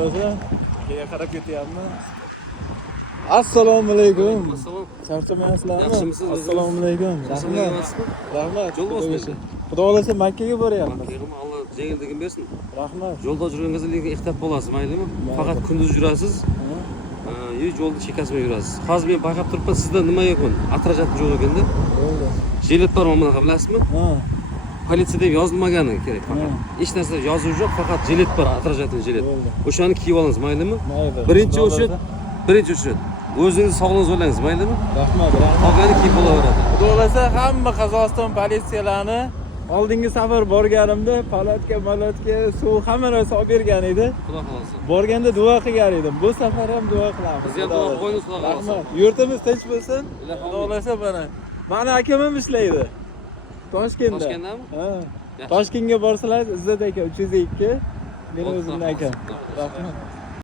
bo'lsa, keyin qarab ketyapman. Assalomu alaykum. Assalom. Charchamaysizlarmi? Yaxshimisiz? Assalomu alaykum. Rahmat. Yo'l bosdi. Xudo xolasa Makkaga boryapmiz. Makkaga Alloh yengilligini bersin. Rahmat. Yo'lda yurganingizda lekin ehtiyot bo'lasiz, maylimi? Faqat kunduz yurasiz. Yo'lda chekkasida yurasiz. Hozir men bayqab turibman, sizda nima yo'q? Atrajat yo'q ekanda. Bo'ldi. Jilet bor mana bilasizmi? Ha. Politsiyada yozilmagani kerak faqat. Hech narsa yozuv yo'q, faqat jilet bor, atrajatli jilet. O'shani kiyib olasiz, maylimi? Mayli. Birinchi uchun o'zingiz sog'lig'ingizni o'ylangiz, maylimi? Rahmat. Qolgani kiyib bo'laveradi. Xudo xolasa hamma Qozog'iston politsiyalarini oldingi safar borganimda palatka, suv hamma narsa olib bergan edi. Xudo xolasa. Borganda duo qilgan edim. Bu safar ham duo qilamiz. Bizga duo qo'ying, Xudo xolasa. Rahmat. Yurtimiz tinch bo'lsin. Xudo xolasa mana. Mani akam ham ishlaydi. Toshkentda. Toshkentdami? Ha. Toshkentga borsalar, Izzat aka 302. Meni o'zimning akam. Rahmat.